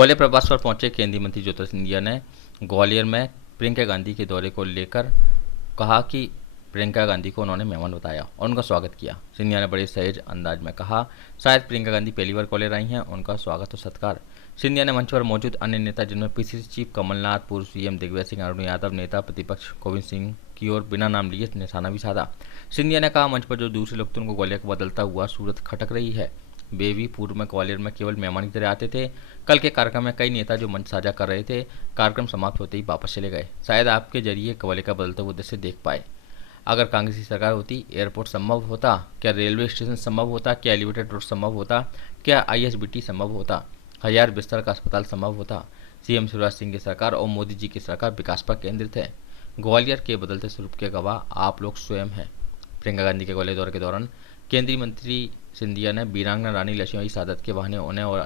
ग्वालियर प्रवास पर पहुंचे केंद्रीय मंत्री ज्योतिरादित्य सिंधिया ने ग्वालियर में प्रियंका गांधी के दौरे को लेकर कहा कि प्रियंका गांधी को उन्होंने मेहमान बताया और उनका स्वागत किया। सिंधिया ने बड़े सहज अंदाज में कहा, शायद प्रियंका गांधी पहली बार ग्वालियर आई हैं, उनका स्वागत और सत्कार। सिंधिया ने मंच पर मौजूद अन्य नेता जिनमें पीसीसी चीफ कमलनाथ, पूर्व सीएम दिग्विजय सिंह, अरुण यादव, नेता प्रतिपक्ष गोविंद सिंह की ओर बिना नाम लिए निशाना भी साधा। सिंधिया ने कहा, मंच पर जो दूसरे लोग थे उनको ग्वालियर को बदलता हुआ सूरत खटक रही है। वे भी पूर्व में ग्वालियर में केवल मेहमान की तरह आते थे। कल के कार्यक्रम में कई नेता जो मंच साझा कर रहे थे, कार्यक्रम समाप्त होते ही वापस चले गए। शायद आपके जरिए ग्वालियर का बदलते हुए दृश्य देख पाए। अगर कांग्रेस की सरकार होती, एयरपोर्ट संभव होता क्या? रेलवे स्टेशन संभव होता क्या? एलिवेटेड रोड संभव होता क्या? ISBT संभव होता? 1000 बिस्तर का अस्पताल संभव होता? सीएम शिवराज सिंह की सरकार और मोदी जी की सरकार विकास पर केंद्रित है। ग्वालियर के बदलते स्वरूप के गवाह आप लोग स्वयं हैं। प्रियंका गांधी के ग्वालियर दौरे के दौरान केंद्रीय मंत्री सिंधिया ने वीरांगना रानी लक्ष्मीबाई सादत के बहाने उन्हें और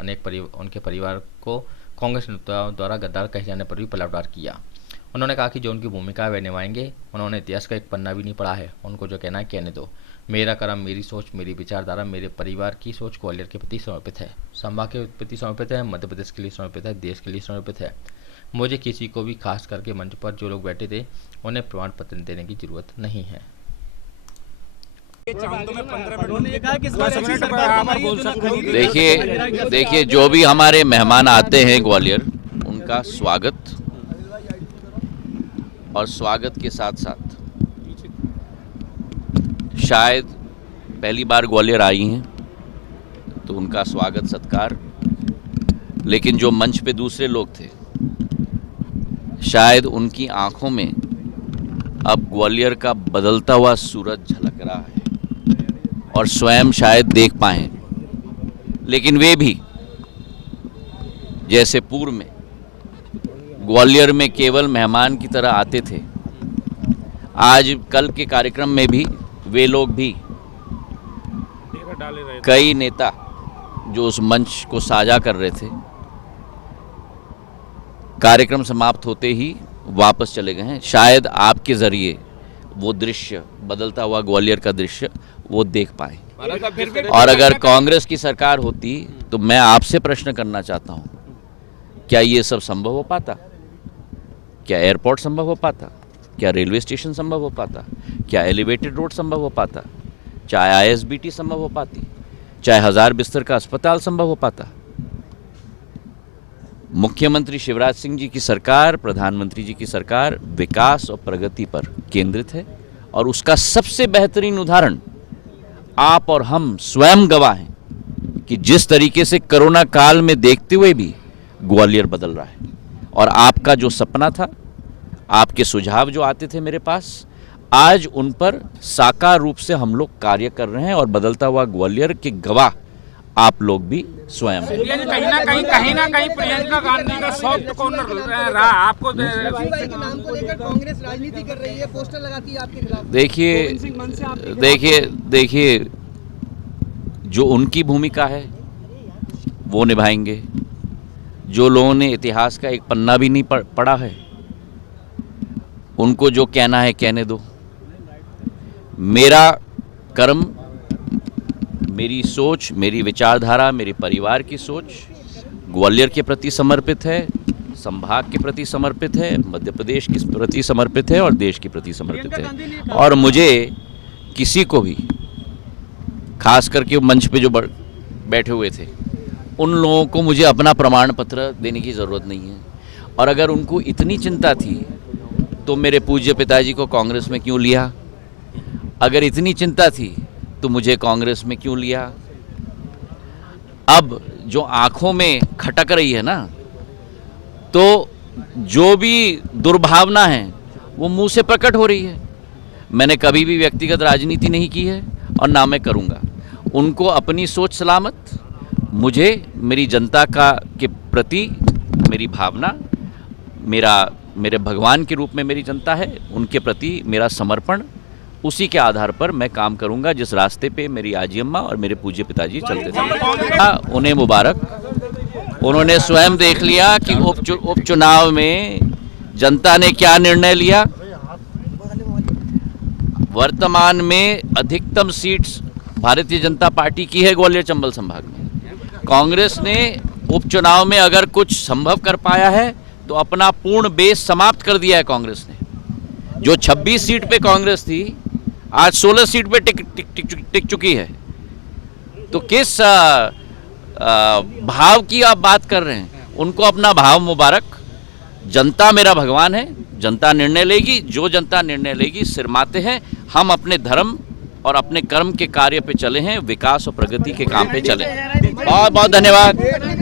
उनके परिवार को कांग्रेस नेताओं द्वारा गद्दार कहे जाने पर भी पलटवार किया। उन्होंने कहा कि जो उनकी भूमिका है वे निभाएंगे। उन्होंने इतिहास का एक पन्ना भी नहीं पढ़ा है, उनको जो कहना है कहने दो। मेरा कर्म, मेरी सोच, मेरी विचारधारा, मेरे परिवार की सोच ग्वालियर के प्रति समर्पित है, संभाग के प्रति समर्पित है, मध्य प्रदेश के लिए समर्पित है, देश के लिए समर्पित है। मुझे किसी को भी, खास करके मंच पर जो लोग बैठे थे, उन्हें प्रमाण पत्र देने की जरूरत नहीं है। देखिए जो भी हमारे मेहमान आते हैं ग्वालियर, उनका स्वागत और स्वागत के साथ साथ शायद पहली बार ग्वालियर आई हैं तो उनका स्वागत सत्कार। लेकिन जो मंच पे दूसरे लोग थे, शायद उनकी आंखों में अब ग्वालियर का बदलता हुआ सूरज झलक रहा है और स्वयं शायद देख पाएं। लेकिन वे भी जैसे पूर्व में ग्वालियर में केवल मेहमान की तरह आते थे, आज कल के कार्यक्रम में भी वे लोग भी, कई नेता जो उस मंच को साझा कर रहे थे, कार्यक्रम समाप्त होते ही वापस चले गए हैं। शायद आपके जरिए वो दृश्य, बदलता हुआ ग्वालियर का दृश्य, वो देख पाए। और अगर कांग्रेस की सरकार होती तो मैं आपसे प्रश्न करना चाहता हूं, क्या ये सब संभव हो पाता? क्या एयरपोर्ट संभव हो पाता? क्या रेलवे स्टेशन संभव हो पाता? क्या एलिवेटेड रोड संभव हो पाता? चाहे ISBT संभव हो पाती? चाहे 1000 बिस्तर का अस्पताल संभव हो पाता? मुख्यमंत्री शिवराज सिंह जी की सरकार, प्रधानमंत्री जी की सरकार विकास और प्रगति पर केंद्रित है और उसका सबसे बेहतरीन उदाहरण आप और हम स्वयं गवाह हैं कि जिस तरीके से कोरोना काल में देखते हुए भी ग्वालियर बदल रहा है। और आपका जो सपना था, आपके सुझाव जो आते थे मेरे पास, आज उन पर साकार रूप से हम लोग कार्य कर रहे हैं और बदलता हुआ ग्वालियर के गवाह आप लोग भी स्वयं हैं। कहीं ना कहीं प्रियंका गांधी का सॉफ्ट कॉर्नर रहा आपको। नाम को लेकर कांग्रेस राजनीति कर रही है, पोस्टर लगाती है आपके खिलाफ। देखिए जो उनकी भूमिका है वो निभाएंगे। जो लोगों ने इतिहास का एक पन्ना भी नहीं पढ़ा है, उनको जो कहना है कहने दो। मेरा कर्म, मेरी सोच, मेरी विचारधारा, मेरे परिवार की सोच ग्वालियर के प्रति समर्पित है, संभाग के प्रति समर्पित है, मध्य प्रदेश के प्रति समर्पित है और देश के प्रति समर्पित है। और मुझे किसी को भी, खास करके मंच पे जो बैठे हुए थे, उन लोगों को मुझे अपना प्रमाण पत्र देने की ज़रूरत नहीं है। और अगर उनको इतनी चिंता थी तो मेरे पूज्य पिताजी को कांग्रेस में क्यों लिया? अगर इतनी चिंता थी तो मुझे कांग्रेस में क्यों लिया? अब जो आंखों में खटक रही है ना, तो जो भी दुर्भावना है वो मुंह से प्रकट हो रही है। मैंने कभी भी व्यक्तिगत राजनीति नहीं की है और ना मैं करूंगा। उनको अपनी सोच सलामत, मुझे मेरी जनता के प्रति मेरी भावना, मेरे भगवान के रूप में मेरी जनता है, उनके प्रति मेरा समर्पण, उसी के आधार पर मैं काम करूंगा। जिस रास्ते पे मेरी आजी अम्मा और मेरे पूज्य पिताजी चलते थे, उन्हें मुबारक। उन्होंने स्वयं देख लिया कि उपचुनाव में जनता ने क्या निर्णय लिया। वर्तमान में अधिकतम सीट्स भारतीय जनता पार्टी की है ग्वालियर चंबल संभाग में। कांग्रेस ने उपचुनाव में अगर कुछ संभव कर पाया है तो अपना पूर्ण बेस समाप्त कर दिया है कांग्रेस ने। जो 26 सीट पे कांग्रेस थी, आज 16 सीट पे टिक चुकी है। तो किस भाव की आप बात कर रहे हैं? उनको अपना भाव मुबारक। जनता मेरा भगवान है, जनता निर्णय लेगी, जो जनता निर्णय लेगी सिरमाते हैं। हम अपने धर्म और अपने कर्म के कार्य पे चले हैं, विकास और प्रगति के काम पे चले। बहुत बहुत धन्यवाद।